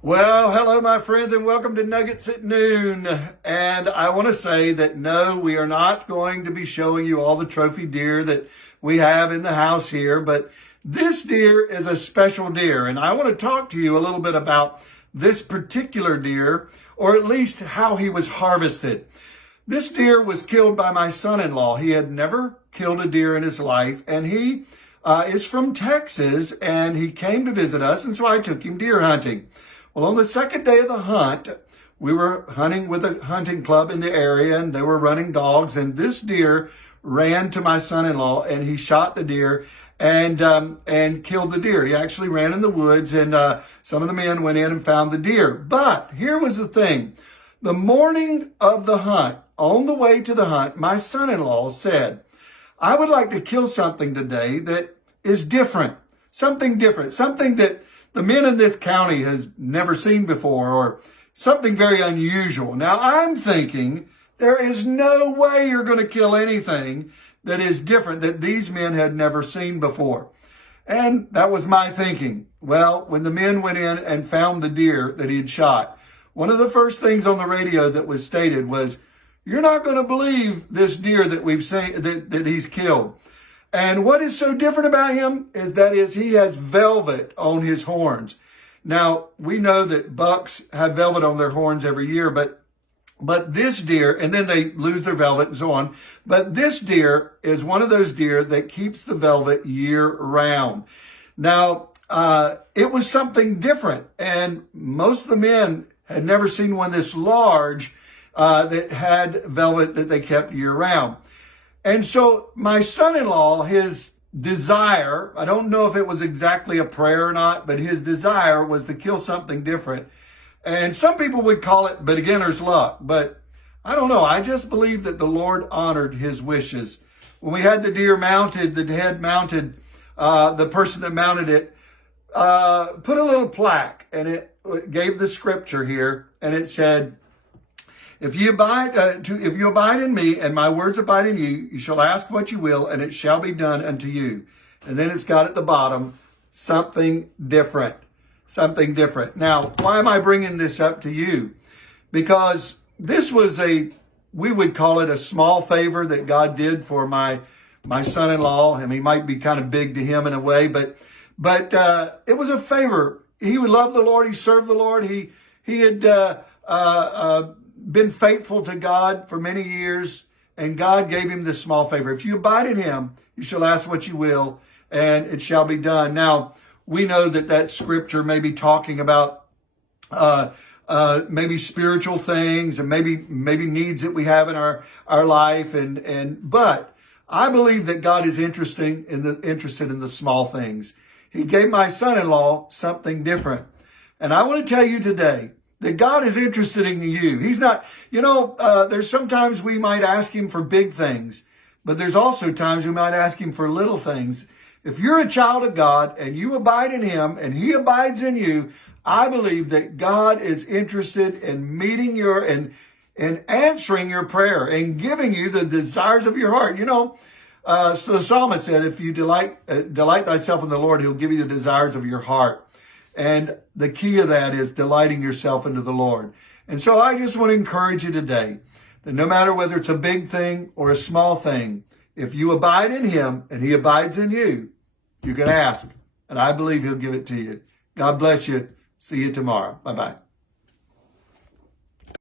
Well, hello, my friends, and welcome to Nuggets at Noon. And I want to say that no, we are not going to be showing you all the trophy deer that we have in the house here, but this deer is a special deer. And I want to talk to you a little bit about this particular deer, or at least how he was harvested. This deer was killed by my son-in-law. He had never killed a deer in his life, and he is from Texas, and he came to visit us, and so I took him deer hunting. Well, on the second day of the hunt, we were hunting with a hunting club in the area, and they were running dogs, and this deer ran to my son-in-law, and he shot the deer and killed the deer. He actually ran in the woods, and some of the men went in and found the deer. But here was the thing. The morning of the hunt, on the way to the hunt, my son-in-law said, I would like to kill something today that is different, something that the men in this county has never seen before, or something very unusual. Now, I'm thinking there is no way you're going to kill anything that is different that these men had never seen before. And that was my thinking. Well, when the men went in and found the deer that he had shot, one of the first things on the radio that was stated was, you're not going to believe this deer that we've seen, that he's killed. And what is so different about him is he has velvet on his horns. Now, we know that bucks have velvet on their horns every year, but this deer, and then they lose their velvet and so on. But this deer is one of those deer that keeps the velvet year round. Now, it was something different, and most of the men had never seen one this large that had velvet that they kept year round. And so my son-in-law, his desire, I don't know if it was exactly a prayer or not, but his desire was to kill something different. And some people would call it beginner's luck, but I don't know. I just believe that the Lord honored his wishes. When we had the deer mounted, the head mounted, the person that mounted it put a little plaque, and it gave the scripture here, and it said, If you abide in me and my words abide in you, you shall ask what you will and it shall be done unto you. And then it's got at the bottom, something different. Now, why am I bringing this up to you? Because this was we would call it a small favor that God did for my son-in-law. I mean, he might be kind of big to him in a way, but it was a favor. He would love the Lord. He served the Lord. He had, been faithful to God for many years, and God gave him this small favor. If you abide in him, you shall ask what you will, and it shall be done. Now, we know that scripture may be talking about maybe spiritual things and maybe needs that we have in our life, but I believe that God is interested in the small things. He gave my son-in-law something different, and I want to tell you today that God is interested in you. He's not, there's sometimes we might ask him for big things, but there's also times we might ask him for little things. If you're a child of God and you abide in him and he abides in you, I believe that God is interested in meeting and answering your prayer and giving you the desires of your heart. So the psalmist said, if you delight thyself in the Lord, he'll give you the desires of your heart. And the key of that is delighting yourself into the Lord. And so I just want to encourage you today that no matter whether it's a big thing or a small thing, if you abide in him and he abides in you, you can ask. And I believe he'll give it to you. God bless you. See you tomorrow. Bye-bye.